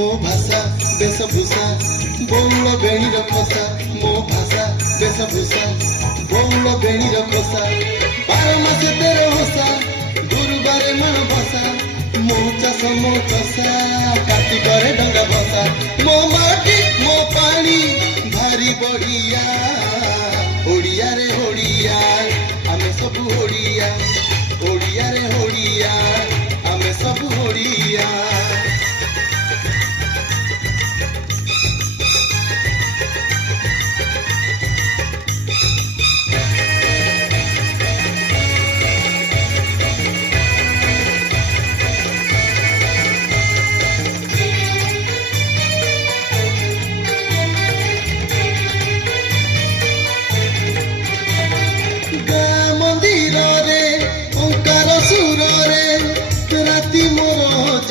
मो भाषा वेशभूषा बौल बेणी खसा मो भाषा वेशभूषा बौल बेणी खसा 12 मासे 13 होसा गुरुवार मन बसा मो चाष मो चषा कार्तिकरे डंगा भसा मो माटी मो पानी भारी बढ़िया ओडिया रे ओडिया आमे सब ओडिया ओडिया रे ओडिया आमे सब ओडिया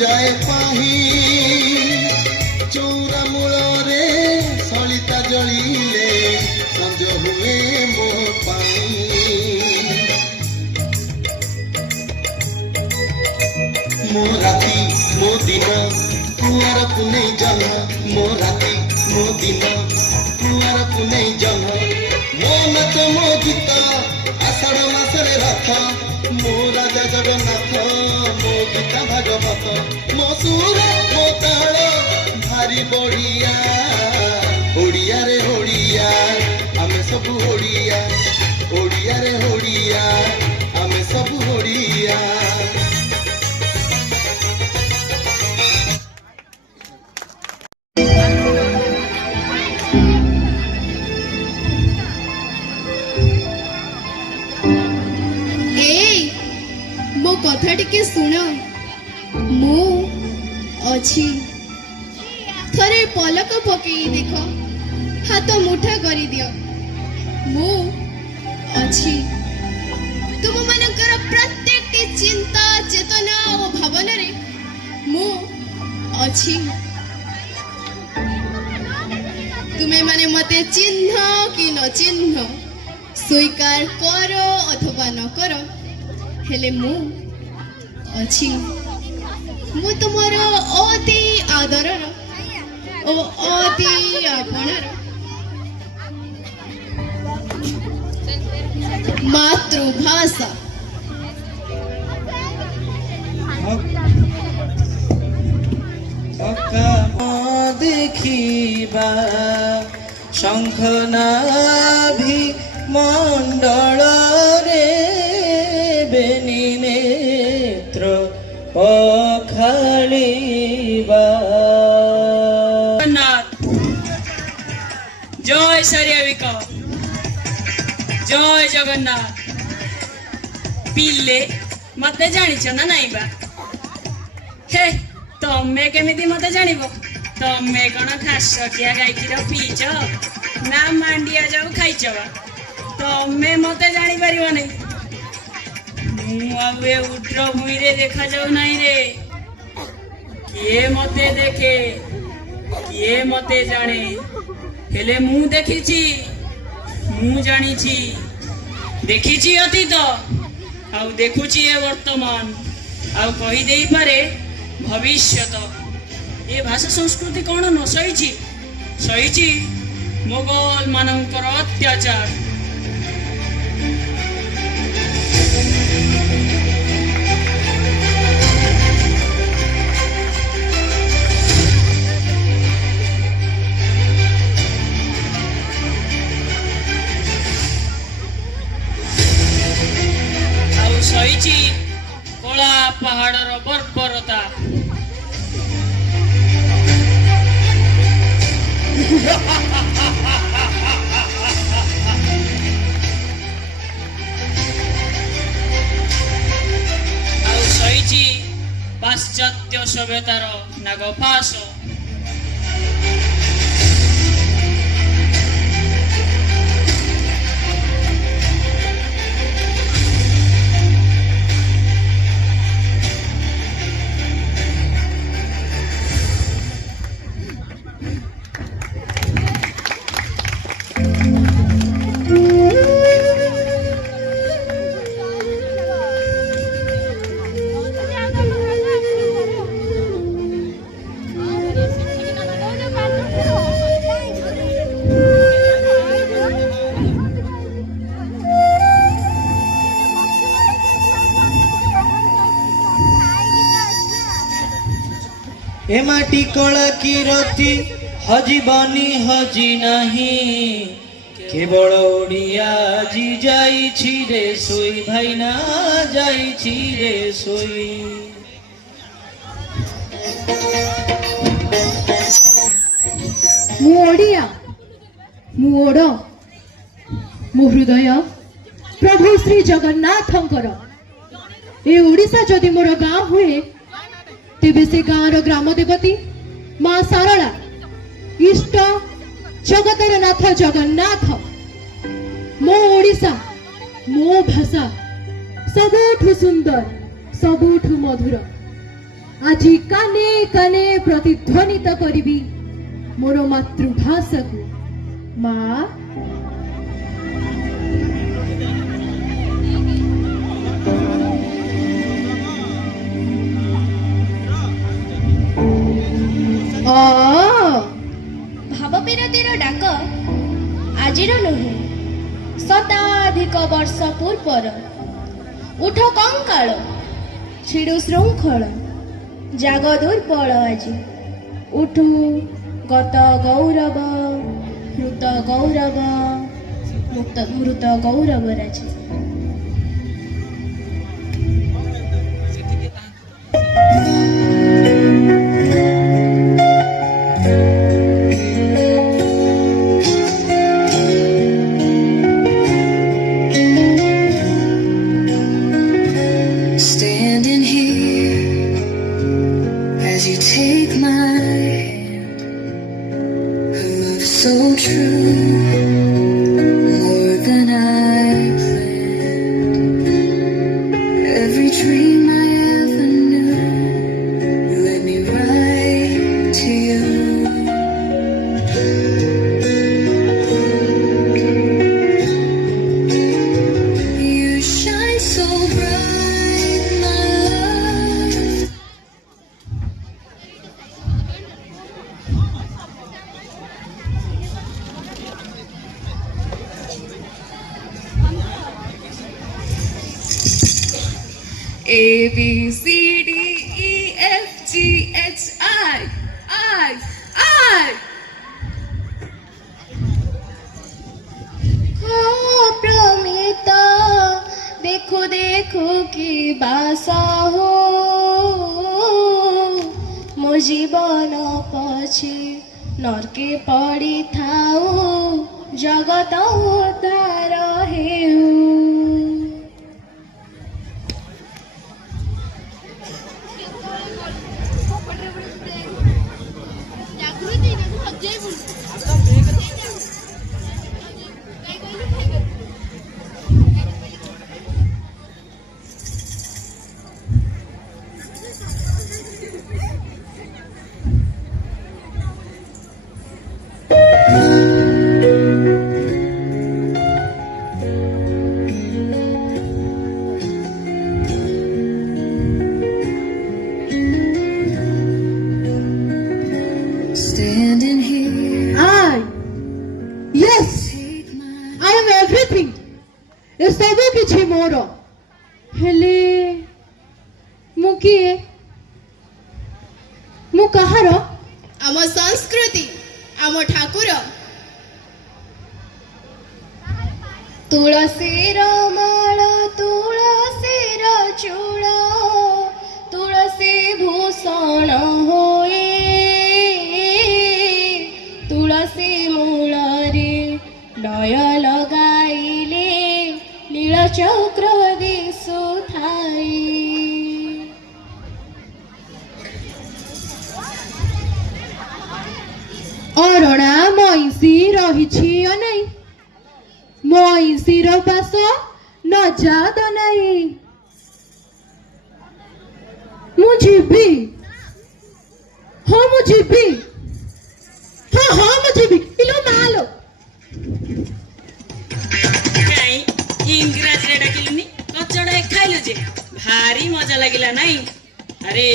जाए पाही चौरा मूल रे सलिता जलिले संज हुए मो पानी मो राती मो दिन कुआर पुनै जन मो राती मो दिन कुआर पुनै जन मो नाच मो गीत आषाढ़ मासरे रथ मो राजा जगन्नाथ मो गीता भागवत मो सुर मो ताल भारी बढ़िया ओडिया रे ओडिया आमे सब ओडिया ओडिया रे ओडिया आमे सब ओडिया मो कथा टिके सुन मु अछि थरे पलक पकई देख हाथ मुठा करी दियो मु अछि तुम मनकर प्रत्येक चिंता चेतना और भावना रे मु अछि तुम्हें माने मते चिन्ह कि न चिन्ह स्वीकार करो अथवा न करो हेले मु अछि मु तुमर अति आदरर ओ अति आपणर मातृभाषा देखिबा शंखनाभि मंडल रे बेनी नेत्र पखालिबा जय शर्याविक जय जगन्नाथ पिले मते जानिछ ना नाइबा हे तमे केमिति मते जानिबो तमे कोन खासकिया गायकीर पीछ ना मांडिया जाऊ खाइछ तमे मते जानि परिबो नै मु आवे उड्र भूमि रे देखा जाऊ नाही रे किए मते देखे किए मते जाने हेले मु देखिछि मु जानिछि देखिछि अतीत आउ देखुछि ए वर्तमान आउ कहि देई पारे भविष्यत ए भाषा संस्कृति कोन न सहिछि मोगल मानकर अत्याचार सहिछि कला पहाड़र बर्बरता आउ सहिछि पाश्चात्य सभ्यतार नागफास ଏ ମାଟି କଳା କିରତି ହଜିବନି ହଜି ନାହିଁ କେବଳ ଓଡ଼ିଆ ଆଜି ଯାଇଛି ରେ ଶୋଇ ଭାଇନା ଯାଇଛି ରେ ଶୋଇ। ମୁଁ ଓଡ଼ିଆ ମୁଁ ଓଡ଼ ମୋ ହୃଦୟ ପ୍ରଭୁ ଶ୍ରୀ ଜଗନ୍ନାଥଙ୍କର। ଏ ଓଡ଼ିଶା ଯଦି ମୋର ଗାଁ ହୁଏ ତେବେ ସେ ଗାଁର ଗ୍ରାମ ଦେବତୀ ମା ଶାରଳା, ଇଷ୍ଟ ଜଗତର ନାଥ ଜଗନ୍ନାଥ। ମୋ ଓଡ଼ିଶା ମୋ ଭାଷା ସବୁଠୁ ସୁନ୍ଦର ସବୁଠୁ ମଧୁର। ଆଜି କାନେ କାନେ ପ୍ରତିଧ୍ୱନିତ କରିବି ମୋର ମାତୃଭାଷାକୁ। ମା ଭାବବିରତିର ଡାକ ଆଜିର ନୁହେଁ, ଶତାଧିକ ବର୍ଷ ପୂର୍ବର। ଉଠ କଙ୍କାଳ, ଛିଡ଼ୁ ଶୃଙ୍ଖଳ, ଜାଗ ଦୁର୍ବଳ ଆଜି। ଉଠୁ ଗତ ଗୌରବ, ମୃତ ଗୌରବ, ମୃତ ଗୌରବ ରାଜି। Standing here as you take my hand, a love so true, more than I planned. Every dream I ever knew led me right to you. You shine so bright, my love. A B C D E F G H I I Pramita देखो देखो कि बासा हो मो जीवन पछे नरके पड़ी थाऊ जगत उद्धार हेऊ। Standing here, yes, take my I am everything. ଏ ସବୁ କିଛି ମୋର। ହେଲେ ମୁଁ କିଏ? ମୁଁ କାହାର? ଆମ ସଂସ୍କୃତି, ଆମ ଠାକୁର। ତୁଳସୀର ମାଳ, ତୁଳସୀର ଚୂଳ, ତୁଳସୀ ଭୂଷଣ ହୋଇ ତୁଳସୀ ମୂଳରେ ଲୟ ଲଗାଇଲେ ନୀଳଚକ୍ର ଦିଶୁଥାଇ। ଅରଣା ମଇଁଷି ରହିଛି ଅନାଇ, ମଇଁଷିର ପାଶ ନଜାଦ ନାଇଁ। ମୁଁ ଯିବି, ହଁ ମୁଁ ଯିବି, ହଁ ହଁ ମୁଁ ଯିବି। ଇଲୋ ମାଲୋ, କାଇଁ ଇଂରାଜୀରେ ଡାକିଲୁନି? କଚଡ଼ା ଖାଇଲୁ ଯେ ଭାରି ମଜା ଲାଗିଲା ନାଇଁ? ଆରେ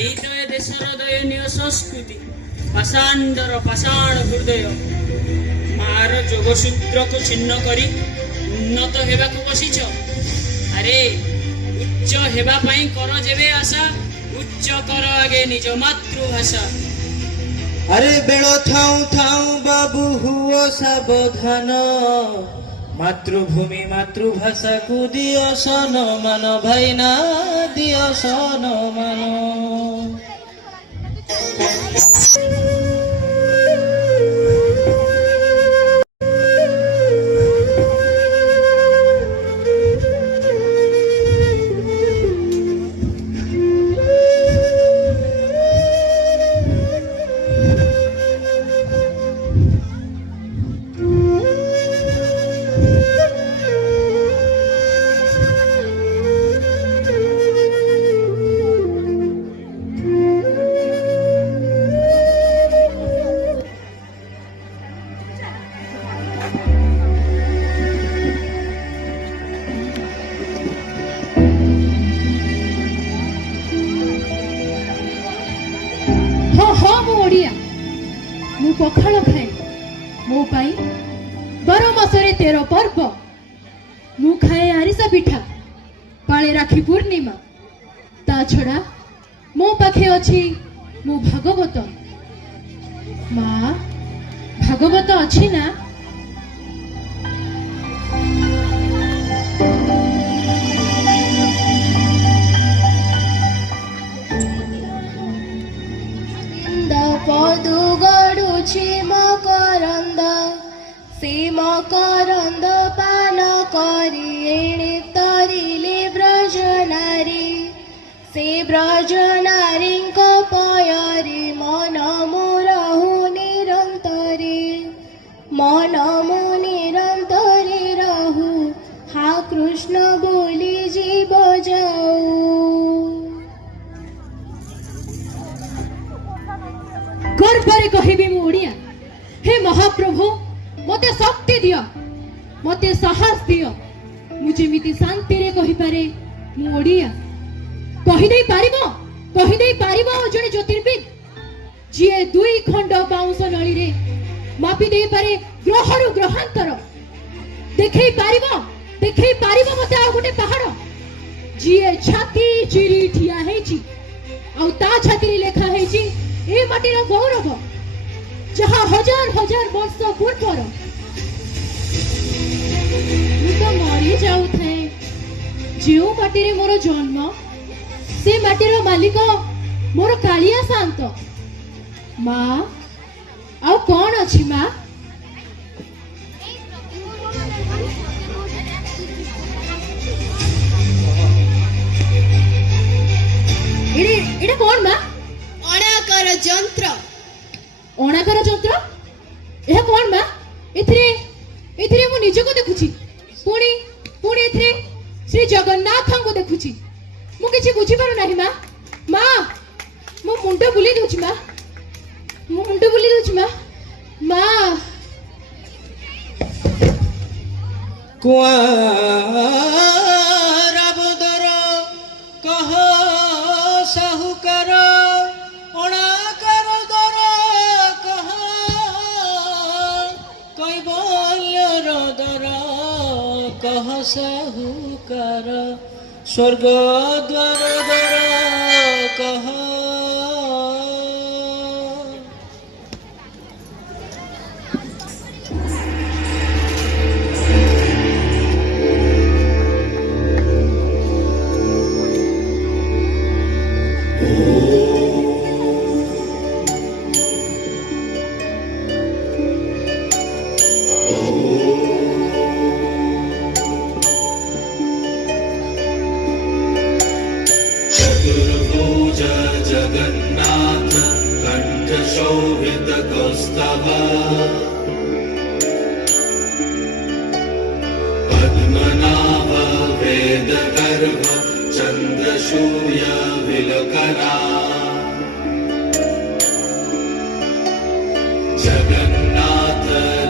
ଏଇ ତ ଏ ଦେଶର ଦୟନୀୟ ସଂସ୍କୃତି, ପାଷାଣ୍ଡର ପାଷାଣ ହୃଦୟ। ମାର ଯୋଗସୂତ୍ରକୁ ଛିନ୍ନ କରି ଉନ୍ନତ ହେବାକୁ ବସିଛ। ଆରେ ଉଚ୍ଚ ହେବା ପାଇଁ କର ଯେବେ ଆଶା, ଉଚ୍ଚ ପୂଜ୍ୟ କର ଆଗେ ନିଜ ମାତୃଭାଷା। আরে বেড়ো থাউ থাউ বাবু হুও সাবধান, মাতৃভূমি মাতৃভাষাকু দিও সম্মান, ভাইনা দিও সম্মান। ହଁ ହଁ ମୁଁ ଓଡ଼ିଆ, ମୁଁ ପଖାଳ ଖାଏ। ମୋ ପାଇଁ 12 ମାସରେ 13 ପର୍ବ। ମୁଁ ଖାଏ ଆରିସା ପିଠା, ପାଳେ ରାକ୍ଷୀ ପୂର୍ଣ୍ଣିମା। ତା ଛଡ଼ା ମୋ ପାଖେ ଅଛି ମୋ ଭାଗବତ। ମା, ଭାଗବତ ଅଛି ନା? ପଦୁ ଗଡୁଛି ମକରନ୍ଦ, ସେ ମକରନ୍ଦ ପାନ କରି ଏଣେ ତରିଲେ ବ୍ରଜନାରୀ। ସେ ବ୍ରଜନାରୀଙ୍କ ପୟରେ ମନ ମୋର ନିରନ୍ତରେ, ମନ ମୁଁ ନିରନ୍ତରେ ରହୁ, ହା କୃଷ୍ଣ ବୋଲି ଜୀବ ଯାଉ। ଗର୍ବରେ କହିବି ମୁଁ ଓଡ଼ିଆ। ହେ ମହାପ୍ରଭୁ, ମୋତେ ଶକ୍ତି ଦିଅ, ମୋତେ ସାହସ ଦିଅ। ମୁଁ ଯେମିତି ଶାନ୍ତିରେ କହିପାରେ ମୁଁ ଓଡ଼ିଆ। କହିଦେଇ ପାରିବ ଜଣେ ଜ୍ୟୋତିର୍ବିଦ, ଯିଏ 2 ଖଣ୍ଡ ବାଉଁଶ ନଳୀରେ ମାପି ଦେଇପାରେ ଗ୍ରହରୁ ଗ୍ରହାନ୍ତର। ଦେଖେଇ ପାରିବ ମୋତେ ଆଉ ଗୋଟେ ପାହାଡ଼, ଯିଏ ଛାତି ଚିରି ଠିଆ ହେଇଛି, ଆଉ ତା ଛାତିରେ ଲେଖା ହେଇଛି ଏ ମାଟିର ଗୌରବ, ଯାହା ହଜାର ହଜାର ବର୍ଷ ପୂର୍ବର। ମୁଁ ତ ମରି ଯାଉଥାଏ, ଯେଉଁ ମାଟିରେ ମୋର ଜନ୍ମ, ସେ ମାଟିର ମାଲିକ ମୋର କାଳିଆ ଶାନ୍ତ। ମା, ଆଉ କଣ ଅଛି ମା? ଏଇଟା କଣ ମା? ଅଣାକାର ଯନ୍ତ୍ର। ଅଣାକାର ଯନ୍ତ୍ର? ଏହା କଣ ମା? ଏଥିରେ ମୁଁ ନିଜକୁ ଦେଖୁଛି, ପୁଣି ଏଥିରେ ଶ୍ରୀ ଜଗନ୍ନାଥଙ୍କୁ ଦେଖୁଛି। ମୁଁ କିଛି ବୁଝିପାରୁ ନାହିଁ ମା। ମା, ମୋ ମୁଣ୍ଡ ବୁଲେଇ ଦଉଛି ମା, ମୋ ମୁଣ୍ଡ ବୁଲେଇ ଦଉଛି ମା। ମା, କୁଆରାବଦର କହ ସାହୁକାର, ଅଣାକାର ଦର କହ କୈବଲ୍ୟର ଦର କହ ସାହୁକାର, ସ୍ୱର୍ଗ ଦ୍ୱାର ଦର କହ। चतुर्भुज जगन्नाथ कंठशोभित कौस्तभ, पद्मनाभ वेद गर्भ चंद्रशूय विलकरा, जगन्नाथ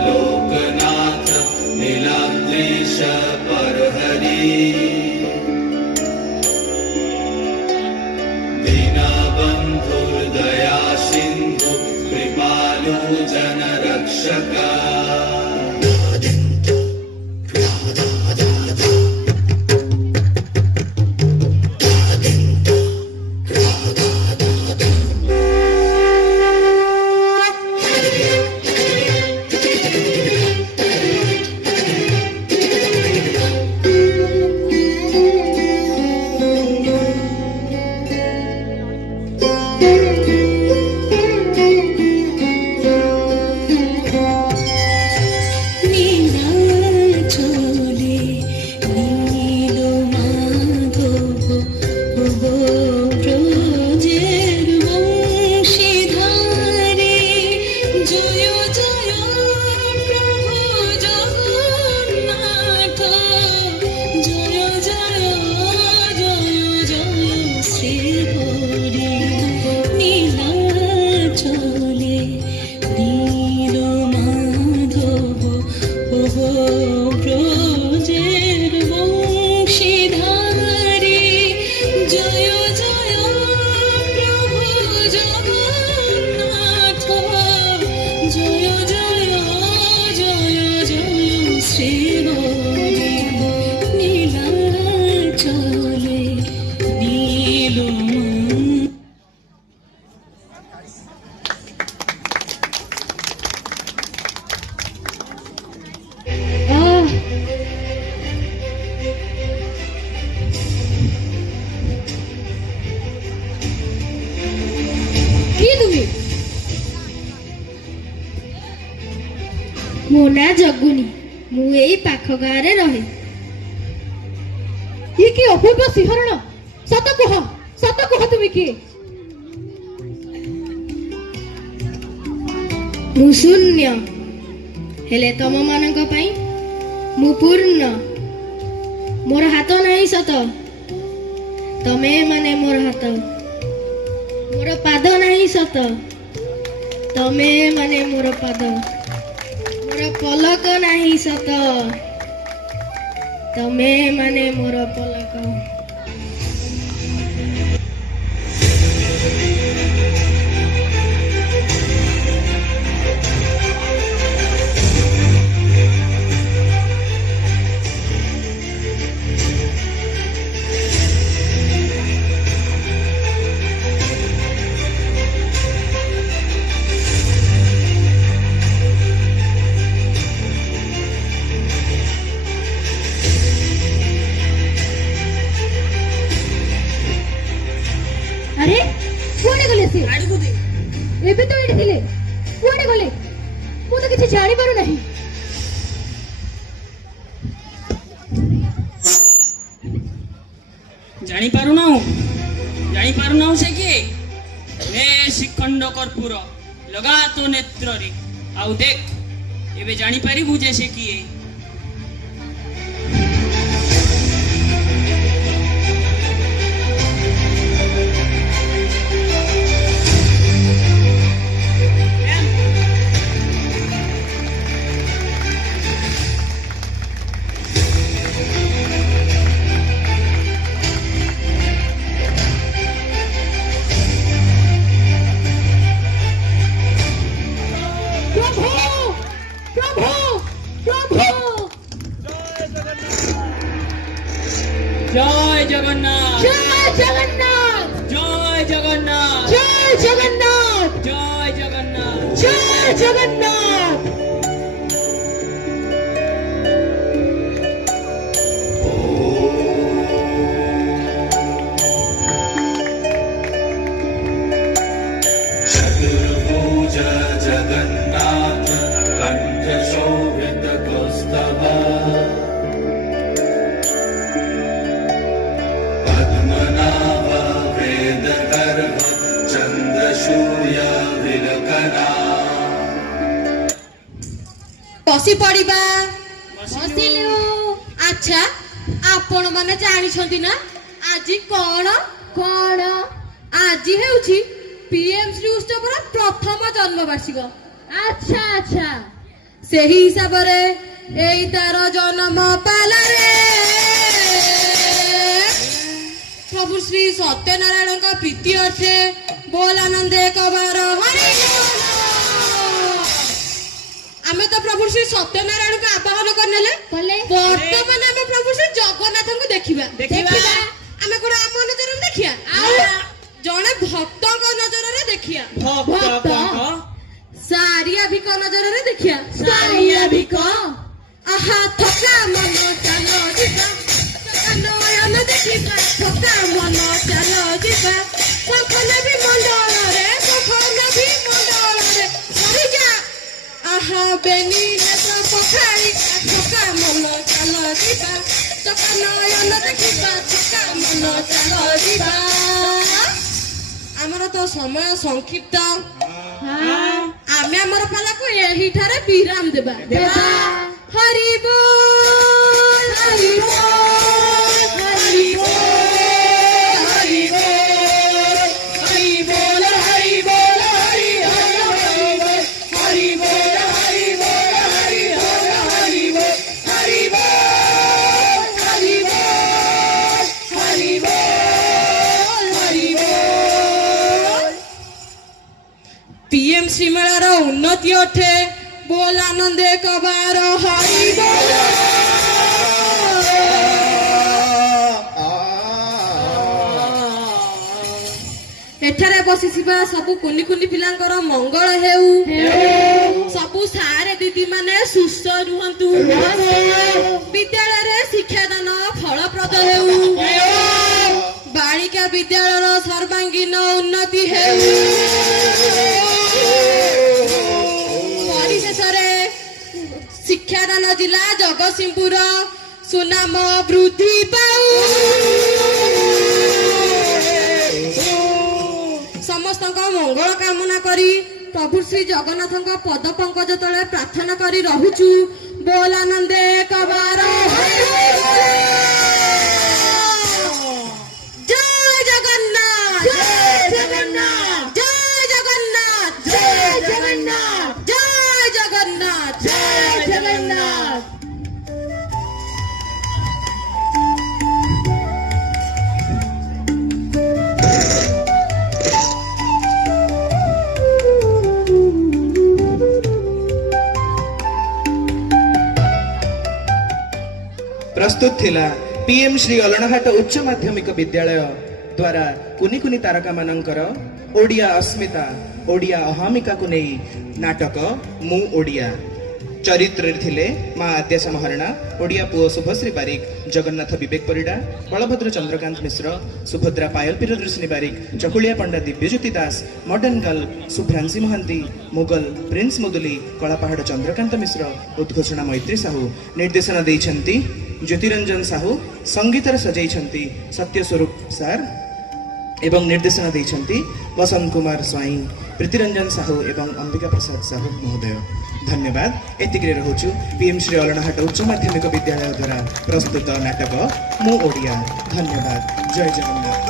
लोकनाथ नीलाद्रीश परहरि, दीनबन्धुर्दया सिन्धु कृपालु जनरक्षक, আহ, କିଏ ତୁମେ? ମୋ ନାଁ ଜଗୁନି, ମୁଁ ଏଇ ପାଖ ଗାଁରେ ରହେ। ଇଏ କି ଅପୂର୍ବ ଶିହରଣ! ସତ କୁହ ତୁମେ କିଏ? ମୁଁ ଶୂନ୍ୟ, ହେଲେ ତମ ମାନଙ୍କ ପାଇଁ ମୁଁ ପୂର୍ଣ୍ଣ। ମୋର ହାତ ନାହିଁ ସତ, ତମେ ମାନେ ମୋର ହାତ। ମୋର ପାଦ ନାହିଁ ସତ, ତମେ ମାନେ ମୋର ପାଦ। ମୋର ପଲକ ନାହିଁ ସତ, ତମେ ମାନେ ମୋର ପଲକ। ଆରେ କୁଆଡ଼େ ଗଲେ ସେ? ଆଡ଼କୁ ଦେ। ଏବେ ତ ଏଠି ଥିଲେ, କୁଆଡ଼େ ଗଲେ? ମୁଁ ତ କିଛି ଜାଣିପାରୁ ନାହିଁ। ଜାଣିପାରୁନାହୁଁ ସେ କିଏ? ନେ ଶିଖଣ୍ଡ କର୍ପୂର ଲଗା ତୋ ନେତ୍ରରେ, ଆଉ ଦେଖ ଏବେ ଜାଣିପାରିବୁ ଯେ ସେ କିଏ। জয় জগন্নাথ, জয় জগন্নাথ, জয় জগন্নাথ, জয় জগন্নাথ, জয় জগন্নাথ। জয় জগন্নাথ। चतुर्भुज जगन्नाथ कंठ शोभित कौस्तभ पद्मनाभ वेद गर्भ चंद्रसूर्य विलकना। ବସି ପଡ଼ିବା। ବସିଲୁ। ଆଚ୍ଛା, ଆପଣ ମାନେ ଜାଣିଛନ୍ତି ନା ଆଜି କଣ? କଣ? ଆଜି ହେଉଛି ପିଏମଶ୍ରୀ ଉତ୍ସବର ପ୍ରଥମ ଜନ୍ମବାର୍ଷିକ। ଆଚ୍ଛା ଆଚ୍ଛା, ସେହି ହିସାବରେ ଏଇ ତାର ଜନ୍ମ ପାଲାରେ ପ୍ରଭୁ ଶ୍ରୀ ସତ୍ୟନାରାୟଣଙ୍କ ପ୍ରୀତି ଅର୍ଥେ ବୋଲ ଆନନ୍ଦେ କବାର ହରିବୋଲ। ଆମେ ତ ପ୍ରଭୁ ଶ୍ରୀ ସତ୍ୟନାରାୟଣଙ୍କୁ ଆବାହନ କରିନେଲେ, ବର୍ତ୍ତମାନ ଆମେ ପ୍ରଭୁ ଶ୍ରୀ ଜଗନ୍ନାଥଙ୍କୁ ଦେଖିବା। ଆମେ କଣ ଆମ ନଜରରେ ଦେଖିବା? ଆଉ ଜଣେ ଭକ୍ତଙ୍କ ନଜରରେ ଦେଖିବା। ଭକ୍ତ ସାରିଆ ଭିକ ନଜରରେ ଦେଖିବା। ସାରିଆ ଭିକ। ଆହା ଥକା ମନ ଚାଲ ଯିବା, ଥକା ନୟନ ଦେଖିବା, ଥକା ମନ ଚାଲ ଯିବା। ସଖନ ବି ମଣ୍ଡଳରେ, ସଖନ ବି ମଣ୍ଡଳରେ ସରିଯା। ଆହା ବେନି ନେତ୍ର ପଖାଳି, ଥକା ମନ ଚାଲ ଯିବା, ଥକା ନୟନ ଦେଖିବା, ଥକା ମନ ଚାଲ ଯିବା। ଆମର ତ ସମୟ ସଂକ୍ଷିପ୍ତ, ଆମେ ଆମର ପାଲାକୁ ଏହିଠାରେ ବିରାମ ଦେବା। ହରି ବୋଲ, ହରି ବୋଲ, ହରି ବୋଲ, ହରି ବୋଲ, ହରି ବୋଲ, ହରି ବୋଲ, ହରି ବୋଲ, ହରି ବୋଲ, ହରି ବୋଲ, ହରି ବୋଲ, ହରି ବୋଲ, ହରି ବୋଲ, ହରି ବୋଲ, ହରି ବୋଲ, ହରି ବୋଲ। ପିଏମଶ୍ରୀ ମେଳାର ଉନ୍ନତି ଅଠେ ବୋଲ ଆନନ୍ଦେ କବାର ହରି ବୋଲ। ଏଠାରେ ବସିଥିବା ସବୁ କୁନି କୁନି ପିଲାଙ୍କର ମଙ୍ଗଳ ହେଉ। ସବୁ ସାରେ ଦିଦି ମାନେ ସୁସ୍ଥ ରୁହନ୍ତୁ। ବିଦ୍ୟାଳୟରେ ଶିକ୍ଷାଦାନ ଫଳପ୍ରଦ ହେଉ। ବାଳିକା ବିଦ୍ୟାଳୟର ସର୍ବାଙ୍ଗୀନ ଉନ୍ନତି ହେଉ। ପରିଶେଷରେ ଶିକ୍ଷାଦାନ ଜିଲ୍ଲା ଜଗତସିଂହପୁର ସୁନାମ ବୃଦ୍ଧି ପାଉ। ସମସ୍ତଙ୍କ ମଙ୍ଗଳ କାମନା କରି ପ୍ରଭୁ ଶ୍ରୀ ଜଗନ୍ନାଥଙ୍କ ପଦ ପଙ୍କଜ ତଳେ ପ୍ରାର୍ଥନା କରି ରହୁଛୁ। ବୋଲ ଆନନ୍ଦେ କବାର ଜୟ ଜଗନ୍ନାଥ, ଜୟ ଜଗନ୍ନାଥ, ଜୟ ଜଗନ୍ନାଥ, ଜୟ ଜଗନ୍ନାଥ, ଜୟ ଜଗନ୍ନାଥ, ଜୟ ଜଗନ୍ନାଥ। प्रस्तुत थिला पीएम श्री अलणाहाट उच्च माध्यमिक विद्यालय द्वारा कुनी कुनी तारका मानकर ओडिया अस्मिता ओडिया अहमिका को नहीं नाटक मु ओडिया चरित्र थिले माँ आद्याशा महारणा ओडिया पुओ Subhashree Barik Jagannath Vivek Parida Balabhadra Chandrakant Mishra Subhadra Payal Priyadarshini Barik Chakulia Panda Dibyajyoti Das modern girl Subhranshi Mohanty Mughal prince Muduli Kalapahad Chandrakant Mishra उद्घोषणा मैत्री साहू निर्देशन देइछंती ज्योतिरंजन साहू संगीतर सजाइछंती सत्यस्वरूप सार एवं निर्देशन देइछंती वसंत कुमार स्वाई प्रीतिरंजन साहू एवं अंबिका प्रसाद साहू महोदय। धन्यवाद। एतिकरे रहुछु पीएम श्री अलणाहाट उच्च माध्यमिक विद्यालय द्वारा प्रस्तुत नाटक मु ओडिया। धन्यवाद। जय जगन्नाथ।